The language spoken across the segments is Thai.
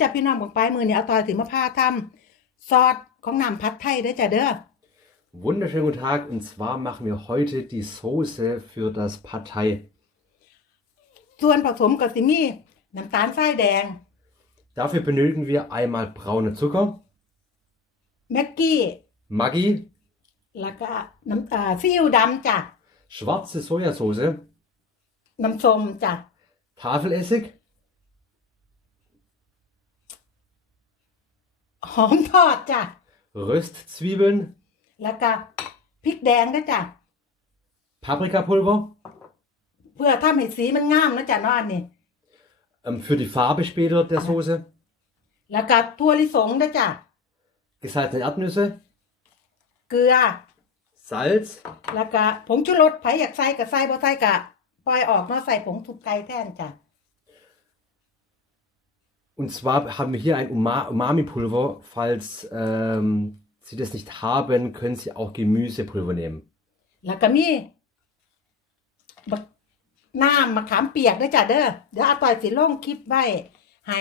จะพี่น้องของปลายมือเนี่ยเอาตอยถึงมาพาทำซอสของน้ำผัดไทยได้อจ้ะเด้อ Wunderschönen guten Tag und zwar machen wir heute die Soße für das Pad Thai. ส่วนผสมกับสิมีน้ำตาลทรายแดง Dafür benötigen wir einmal braune Zucker, แม็กกี้ Maggi, แล้วก็น้ำอ่าซีอิ๊วดำจ้ะ schwarze Sojasauce, น้ำส้มจ้ะ Tafelessig, หอมทอดจ้ะ Röstzwiebeln, แล้วก็พริกแดงนะจ้ะ Paprikapulver, เพื่อทำให้สีมันงามนะจ้ะเนาะอันนี้ ähm, für die Farbe später der Soße, แล้วก็ถั่วลิสงนะจ้ะ gesalzene Erdnüsse, เกลือ Salz, แล้วก็ผงชูรสไผอยากใส่ก็ใส่บ่ใส่ก็ปล่อยออกเนาะใส่ผงทุบไก่แทนจ้ะ Und zwar haben wir hier ein Uma- Umami-Pulver. Falls ähm, Sie das nicht haben, können Sie auch Gemüsepulver nehmen. แล้วก็มีบักน้ำมะขามเปียกด้วยจ้ะเด้อเดี๋ยวอาต่อยสิลงคลิปไว้ให้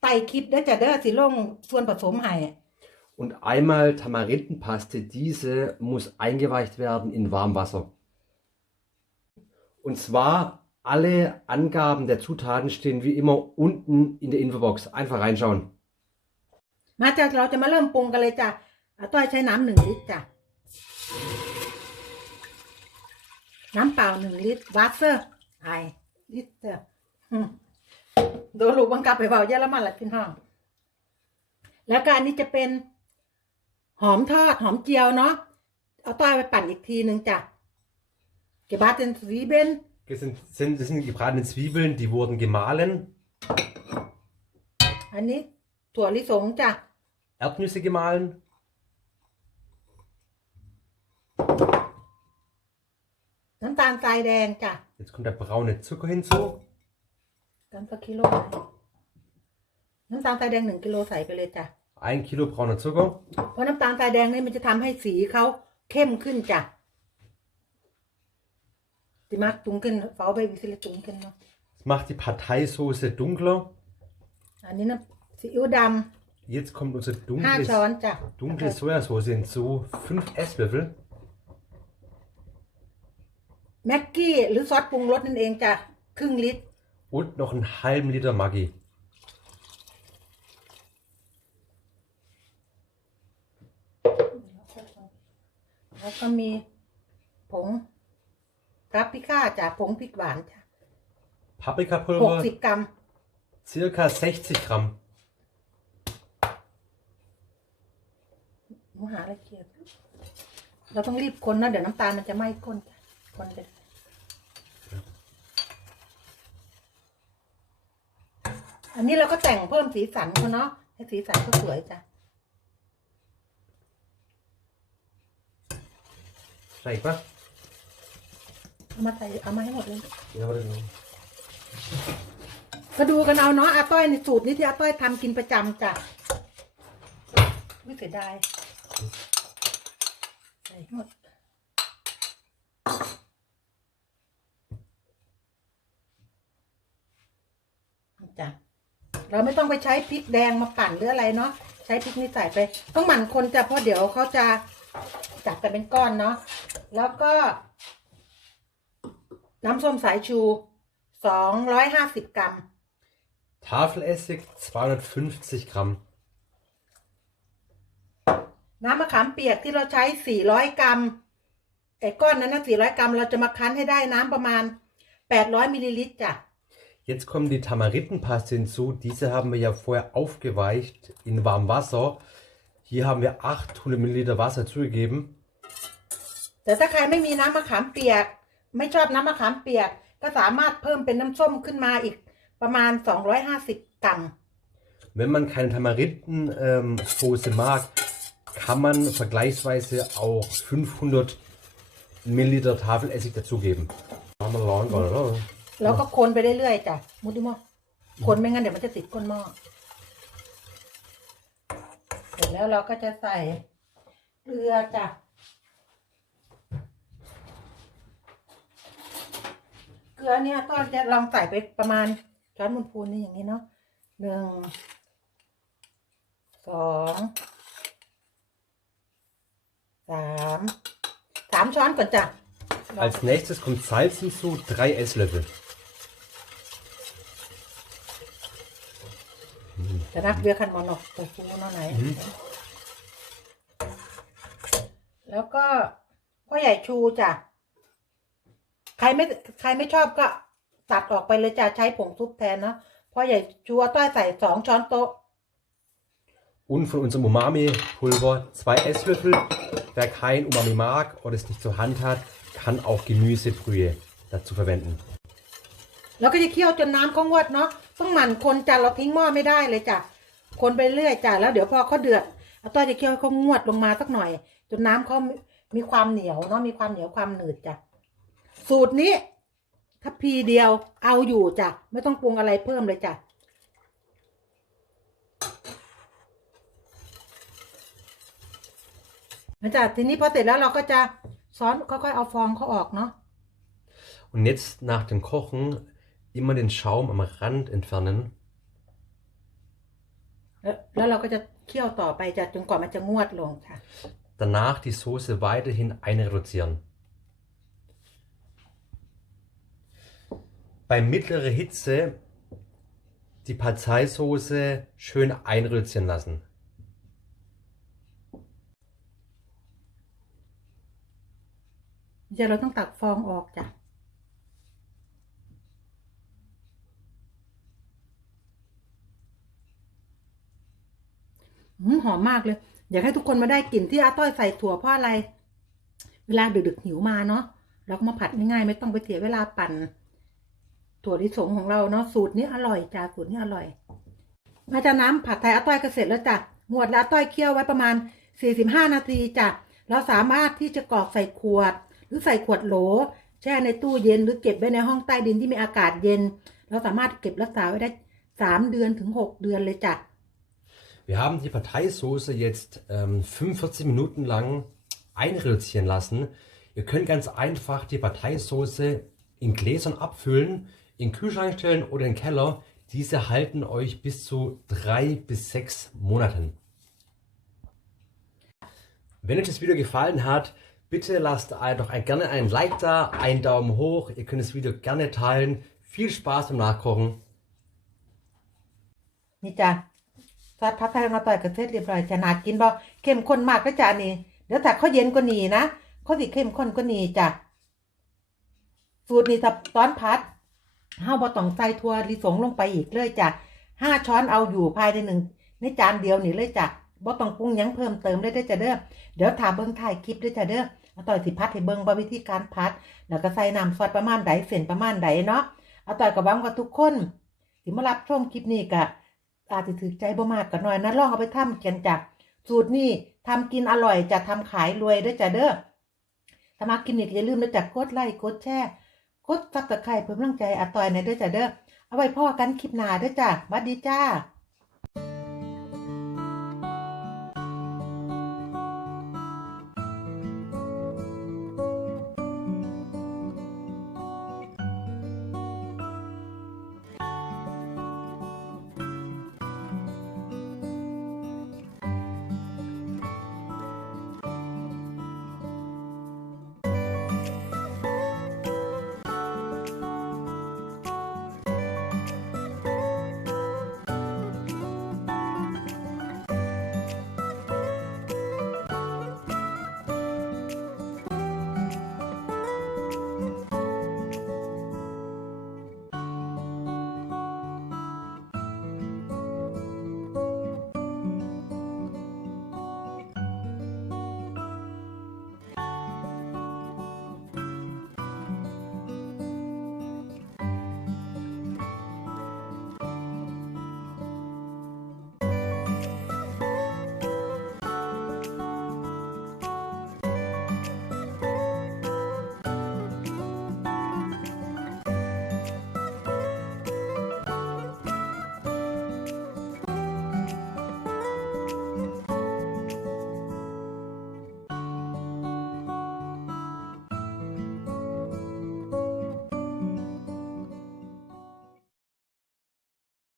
ไต่คลิปด้วยจ้ะเด้อสิลงส่วนผสมให้ Und einmal Tamarindenpaste. Diese muss eingeweicht werden in Warmwasser. Und zwar alle Angaben der Zutaten stehen wie immer unten in der Infobox. Einfach reinschauen. มาจ้ะเราจะมาเริ่มปรุงกันเลยจ้ะอาต้อยใช้น้ำหนึ่งลิตรจ้ะน้ำเปล่าหนึ่งลิตรวาเซอร์ไอลิตรอืมโดนลูกบังคับไปเบาเยอะแล้วมันละพี่น้อง แล้วก็อันนี้จะเป็น หอมทอดหอมเจียวเนาะเอาต้อยไปปั่นอีกทีหนึ่งจ้ะเก็บบาเตนสีเบน Das sind, sind, das sind die gebratenen Zwiebeln, die wurden gemahlen. อันนี้ถั่วลิสงจ้ะ Erdnüsse gemahlen. น้ำตาลทรายแดงจ้ะ Jetzt kommt der braune Zucker hinzu. กันสักกิโลไหนน้ำตาลทรายแดงหนึ่งกิโลใส่ไปเลยจ้ะ Ein Kilo brauner Zucker. เพราะน้ำตาลทรายแดงนี่มันจะทำให้สีเขาเข้มขึ้นจ้ะ ดิมักตุงขึ้นเฝ้าไปวิสิลตุงขึ้นเนาะ Das macht die Parteisoße dunkler. อันนี้น้ำซีอิ๊วด Jetzt kommt unser ำห้า dunkles, ช้อนจ้ะ dunkle Sojasauce hinzu. 5 Esslöffel. แม็กกี้หรือซอสปรุงรสนั่นเองจ้ะครึ่งลิตร Und noch einen halben Liter Maggi. แล้วก็มีผง ปาปริก้าจ้ะผงพริกหวานจ้ะหก Paprikapulver, สิบกรัม circa 60 Gramm. หมูหาอะไรเกียดเราต้องรีบคนนะ เดี๋ยวน้ำตาลมันจะไหม้ก้นจ้ะคนไปเลย อันนี้เราก็แต่งเพิ่มสีสันเขาเนาะให้สีสันเขาสวยจ้ะ Steigt was? เอามาใส่เอามาให้หมดเลย Ja, warte mal. ก็ดูกันเอาเนาะอาต้อยในสูตรนี้ที่อาต้อยทำกินประจำจ้ะไม่เสียดายใส่ให้หมดจ้ะเราไม่ต้องไปใช้พริกแดงมาปั่นหรืออะไรเนาะใช้พริกนี่ใส่ไป ต้องหมั่นคนจ้ะเพราะเดี๋ยวเขาจะจับกันเป็นก้อนเนาะแล้วก็ น้ำส้มสายชูสองร้อยห้าสิบกรัม Tafelessig 250 Gramm. น้ำมะขามเปียกที่เราใช้ 400 กรัมไอ้ก้อนนั้นนะ400 กรัม เราจะมาคั้นให้ได้น้ำประมาณ 800มิลลิลิตรจ้ะ Jetzt kommen die Tamarindenpaste hinzu. Diese haben wir ja vorher aufgeweicht in warmem Wasser. Hier haben wir 800 Milliliter Wasser zugegeben. แต่ถ้าใครไม่มีน้ำมะขามเปียก ไม่ชอบน้ำมะขามเปียก ก็สามารถเพิ่มเป็นน้ำส้มขึ้นมาอีกประมาณ 250 กรัม Wenn man keine Tamarindensoße mag, kann man vergleichsweise auch 500 Milliliter Tafelessig dazugeben. Machen wir lang, oder? แล้วก็คนไปเรื่อยๆจ้ะมุดดิโมคนไม่งั้นเดี๋ยวมันจะติดก้นหม้อเสร็จแล้วเราก็จะใส่เกลือจ้ะ เก ลือเนี่ยก็จะลองใส่ไปประมาณช้อนมูลพูนนี่อย่างนี้เนาะหนึ่งสองสามสามช้อนก่อนจ้ะ Als nächstes kommt Salz hinzu, drei Esslöffel. จะนักเบียร์คันมอนอกตัวฟูเนาะไหน แล้วก็พ่อใหญ่ชูจ้ะ ใครไม่ใครไม่ชอบก็ตัดออกไปเลยจ้ะใช้ผงซุปแทนเนาะพ่อใหญ่ชูเอาต้อยใส่สองช้อนโต๊ะ Und von unserem Umami-Pulver zwei Esslöffel. Wer kein Umami mag oder es nicht zur Hand hat, kann auch Gemüsebrühe dazu verwenden. แล้วก็จะเคี่ยวจนน้ำเขางวดเนาะต้องหมั่นคนจ้ะเราทิ้งหม้อไม่ได้เลยจ้ะคนไปเรื่อยจ้ะแล้วเดี๋ยวพอเขาเดือดอาต้อยจะเคี่ยวให้เขางวดลงมาสักหน่อย จนน้ำเขามีมีความเหนียวเนาะมีความเหนียวความหนืดจ้ะ สูตรนี้ถ้าพีเดียวเอาอยู่จ้ะ ไม่ต้องปรุงอะไรเพิ่มเลยจ้ะหลังจากทีนี้พอเสร็จแล้วเราก็จะซ้อนค่อยๆเอาฟองเขาออกเนาะ Und jetzt nach dem Kochen immer den Schaum am Rand entfernen. แล้วแล้วเราก็จะเคี่ยวต่อไปจ้ะจนกว่ามันจะงวดลงค่ะ Danach die Soße weiterhin einreduzieren. Bei mittlerer Hitze die Parteisoße schön einreduzieren lassen. เดี๋ยวเราต้องตักฟองออกจ้ะหืมหอมมากเลย อยากให้ทุกคนมาได้กลิ่นที่อาต้อยใส่ถั่วเพราะอะไร เวลาดึกๆหิวมาเนาะเราก็มาผัดง่ายๆ ไม่ต้องไปเสียเวลาปั่น ถั่วลิสงของเราเนาะสูตรนี้อร่อยจ้าสูตรนี้อร่อย มาจากน้ำผัดไทยอาต้อยก็เสร็จแล้วจ้ะหมวดแล้วต้อยเคี่ยวไว้ประมาณ 45 นาทีจ้ะเราสามารถที่จะกรอกใส่ขวด หรือใส่ขวดโหล แช่ในตู้เย็นหรือเก็บไว้ในห้องใต้ดินที่มีอากาศเย็น เราสามารถเก็บรักษาไว้ได้สามเดือนถึงหกเดือนเลยจ้ะ Wir haben die Parteisoße jetzt ähm, 45 Minuten lang einreduzieren lassen. Ihr könnt ganz einfach die Parteisoße in Gläsern abfüllen, in den Kühlschrank stellen oder in den Keller. Diese halten euch bis zu drei bis sechs Monaten. Wenn euch das Video gefallen hat, bitte lasst ein- doch ein, gerne einen Like da, einen Daumen hoch. Ihr könnt das Video gerne teilen. Viel Spaß beim Nachkochen. นี่จ้ะซอสพับไทยมาต่อยกับเสร็จเรียบร้อยจะนากินบ่เข้มข้นมากก็จ้ะนี่ เดี๋ยวแต่เขาเย็นกว่านี้นะเขาสิเข้มข้นกว่านี้จ้ะสูตรนี้ถ้าตอนพัด เฮาบ่ต้องใส่ถั่วลิสงลงไปอีกเลยจ้ะห้าช้อนเอาอยู่ภายในหนึ่งในจานเดียวนี่เลยจ้ะบ่ต้องปรุงยังเพิ่มเติมเลยเด้จ้ะเด้อเดี๋ยวถาเบิ่งถ่ายคลิปเด้อจ้ะเด้อเอาต่อยสิพัดให้เบิ่งว่าวิธีการพัด แล้วก็ใส่น้ำซอสประมาณใดเส้นประมาณใดเนาะเอาต่อยก็หวังว่าทุกคนสิมารับชมคลิปนี้ก็อาจจะถือใจบ่มากก็น้อยนะลองเอาไปทำกันจ้ะสูตรนี้ทำกินอร่อยจะทำขายรวยเด้วยจ้ะเด้อถ้ามากินอีกอย่าลืมนะจ๊ะกดไลค์กดแชร์ กดซับสไครต์เพิ่มกำลังใจอาตอยในเด้อจ้ะเด้อเอาไว้พ่อกันคลิปหน้าเด้อจ้ะสวัสดีจ้า